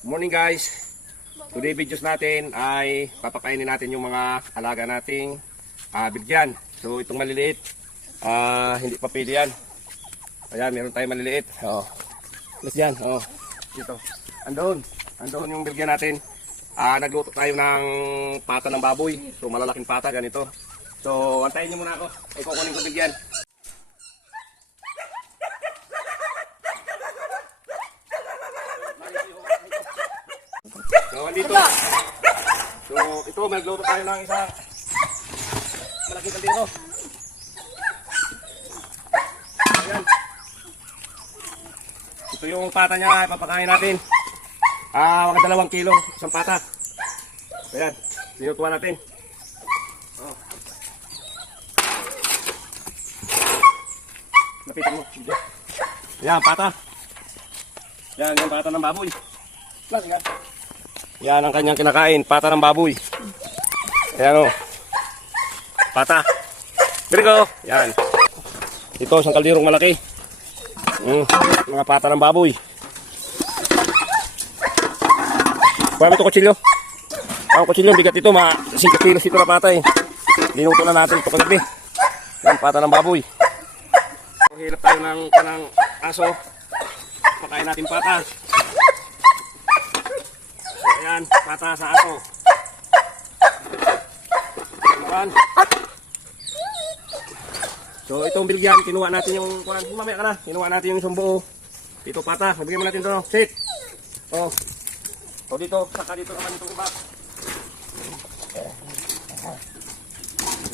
Morning guys. Today videos natin ay papakainin natin yung mga alaga nating bigyan. So itong maliliit, hindi pa pwede yan. Ayan, meron tayong maliliit. Let's yan. Dito. Andun yung bigyan natin. Nagluto tayo ng pata ng baboy. So malalaking pata ganito. So antayin nyo muna ako. Ay kukunin ko bigyan. So, andito. So, ito, magluto tayo ng isang malaking kaldero. Ayan. Ito yung pata niya, papakain natin. Mga 2 kilo, isang pata. Ayan, sinutuan natin. Lapitan mo. Ayan, pata. Ayan, yung pata ng baboy. Yan. Yan ang kanyang kinakain, pata ng baboy. Ayan o. Pata. Birigo. Yan. Ito, isang kalderong malaki. Mga pata ng baboy. Kuha mo ito kutsilyo. Ang kutsilyo, bigat ito. 5 kilos ito na pata eh. Ginuto na natin ito kagabi. Yan, pata ng baboy. Hilap tayo ng aso. Pakain natin pata. Ayan, pata sa aso. Ayan. So itong bilgyan, kinuha natin yung mamaya ka na, kinuha natin yung sumbo. Dito pata, mabigyan mo natin ito. Sit. So dito, saka dito naman itong iba.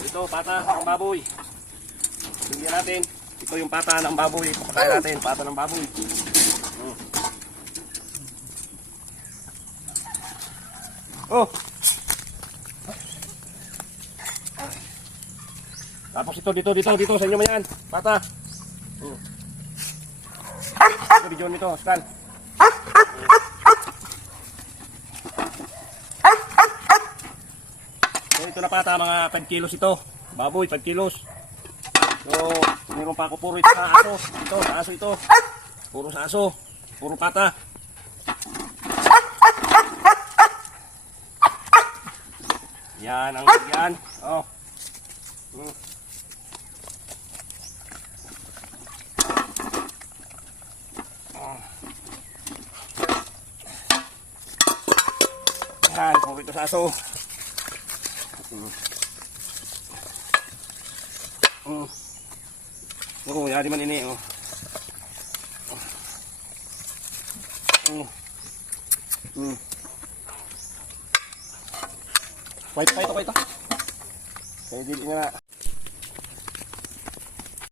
Dito, pata ng baboy. Bilgyan natin. Ito yung pata ng baboy. Pakain natin, pata ng baboy. Tapos ito dito sa inyo man yan. Pata. Ito video nito, scan. So ito na pata, mga 5 kilos ito. Baboy, 5 kilos. So, meron pa ako puro ito sa aso. Ito, sa aso ito. Puro sa aso. Puro pata. Yan ang yan. Yan, kung ito sa aso. Yari man ini. Wait pa ito. Kaya dili nga na.